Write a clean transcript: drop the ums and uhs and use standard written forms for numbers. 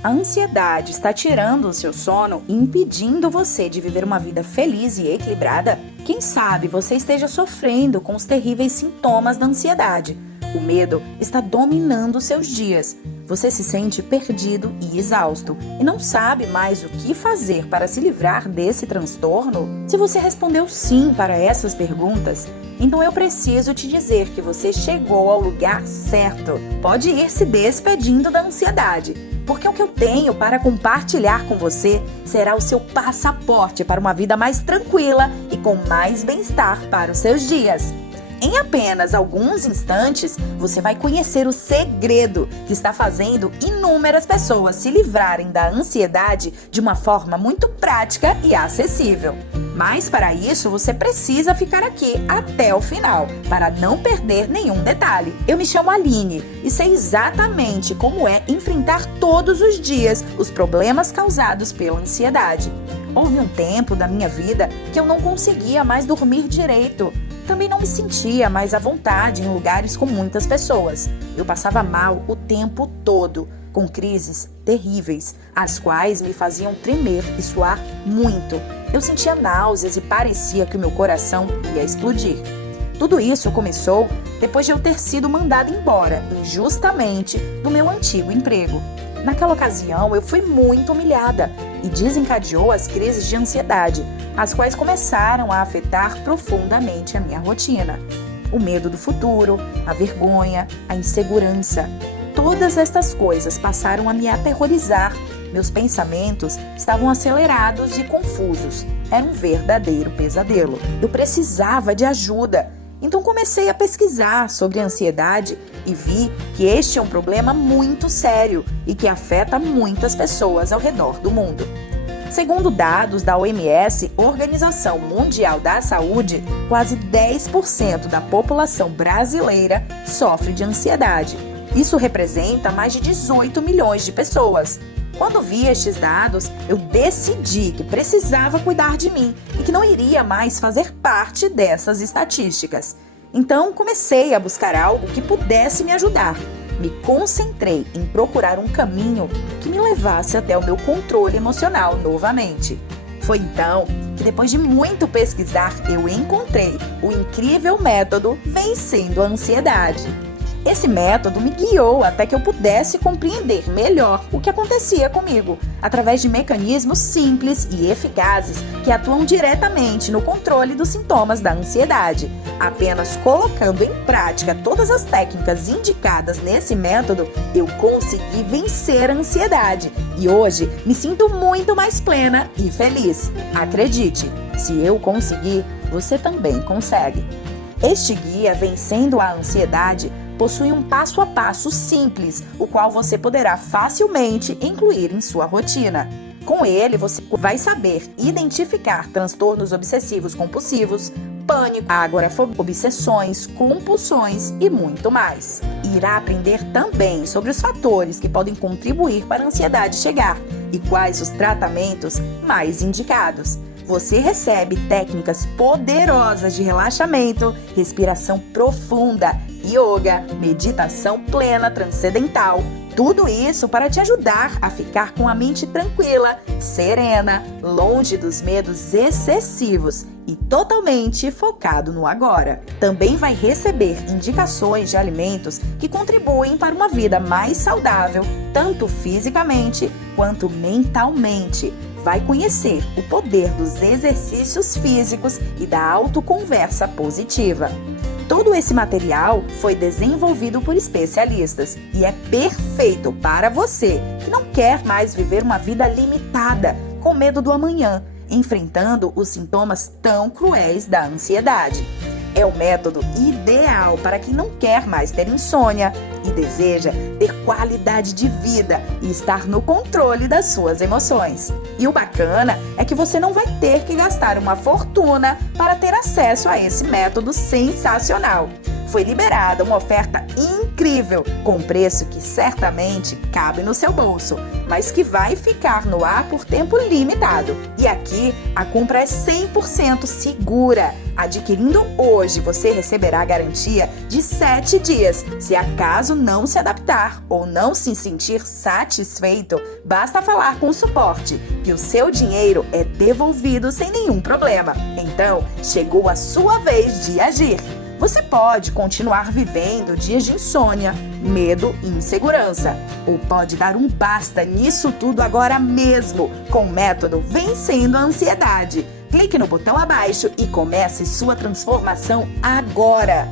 A ansiedade está tirando o seu sono e impedindo você de viver uma vida feliz e equilibrada? Quem sabe você esteja sofrendo com os terríveis sintomas da ansiedade. O medo está dominando seus dias. Você se sente perdido e exausto e não sabe mais o que fazer para se livrar desse transtorno? Se você respondeu sim para essas perguntas, então eu preciso te dizer que você chegou ao lugar certo. Pode ir se despedindo da ansiedade, porque o que eu tenho para compartilhar com você será o seu passaporte para uma vida mais tranquila e com mais bem-estar para os seus dias. Em apenas alguns instantes, você vai conhecer o segredo que está fazendo inúmeras pessoas se livrarem da ansiedade de uma forma muito prática e acessível. Mas para isso, você precisa ficar aqui até o final, para não perder nenhum detalhe. Eu me chamo Aline e sei exatamente como é enfrentar todos os dias os problemas causados pela ansiedade. Houve um tempo da minha vida que eu não conseguia mais dormir direito. Também não me sentia mais à vontade em lugares com muitas pessoas. Eu passava mal o tempo todo, com crises terríveis, as quais me faziam tremer e suar muito. Eu sentia náuseas e parecia que o meu coração ia explodir. Tudo isso começou depois de eu ter sido mandada embora injustamente do meu antigo emprego. Naquela ocasião, eu fui muito humilhada e desencadeou as crises de ansiedade, as quais começaram a afetar profundamente a minha rotina. O medo do futuro, a vergonha, a insegurança, todas estas coisas passaram a me aterrorizar. Meus pensamentos estavam acelerados e confusos. Era um verdadeiro pesadelo. Eu precisava de ajuda. Então comecei a pesquisar sobre a ansiedade e vi que este é um problema muito sério e que afeta muitas pessoas ao redor do mundo. Segundo dados da OMS, Organização Mundial da Saúde, quase 10% da população brasileira sofre de ansiedade. Isso representa mais de 18 milhões de pessoas. Quando vi estes dados, eu decidi que precisava cuidar de mim e que não iria mais fazer parte dessas estatísticas. Então, comecei a buscar algo que pudesse me ajudar. Me concentrei em procurar um caminho que me levasse até o meu controle emocional novamente. Foi então que, depois de muito pesquisar, eu encontrei o incrível método Vencendo a Ansiedade. Esse método me guiou até que eu pudesse compreender melhor o que acontecia comigo, através de mecanismos simples e eficazes que atuam diretamente no controle dos sintomas da ansiedade. Apenas colocando em prática todas as técnicas indicadas nesse método, eu consegui vencer a ansiedade e hoje me sinto muito mais plena e feliz. Acredite, se eu conseguir, você também consegue. Este guia Vencendo a Ansiedade possui um passo a passo simples, o qual você poderá facilmente incluir em sua rotina. Com ele, você vai saber identificar transtornos obsessivos compulsivos, pânico, agorafobia, obsessões, compulsões e muito mais. Irá aprender também sobre os fatores que podem contribuir para a ansiedade chegar e quais os tratamentos mais indicados. Você recebe técnicas poderosas de relaxamento, respiração profunda, yoga, meditação plena transcendental. Tudo isso para te ajudar a ficar com a mente tranquila, serena, longe dos medos excessivos e totalmente focado no agora. Também vai receber indicações de alimentos que contribuem para uma vida mais saudável, tanto fisicamente quanto mentalmente. Vai conhecer o poder dos exercícios físicos e da autoconversa positiva. Todo esse material foi desenvolvido por especialistas e é perfeito para você que não quer mais viver uma vida limitada, com medo do amanhã, enfrentando os sintomas tão cruéis da ansiedade. É o método ideal para quem não quer mais ter insônia e deseja ter qualidade de vida e estar no controle das suas emoções. E o bacana é que você não vai ter que gastar uma fortuna para ter acesso a esse método sensacional. Foi liberada uma oferta incrível incrível, com um preço que certamente cabe no seu bolso, mas que vai ficar no ar por tempo limitado. E aqui a compra é 100% segura. Adquirindo hoje, você receberá a garantia de 7 dias. Se acaso não se adaptar ou não se sentir satisfeito, basta falar com o suporte, que o seu dinheiro é devolvido sem nenhum problema. Então, chegou a sua vez de agir. Você pode continuar vivendo dias de insônia, medo e insegurança. Ou pode dar um basta nisso tudo agora mesmo, com o método Vencendo a Ansiedade. Clique no botão abaixo e comece sua transformação agora.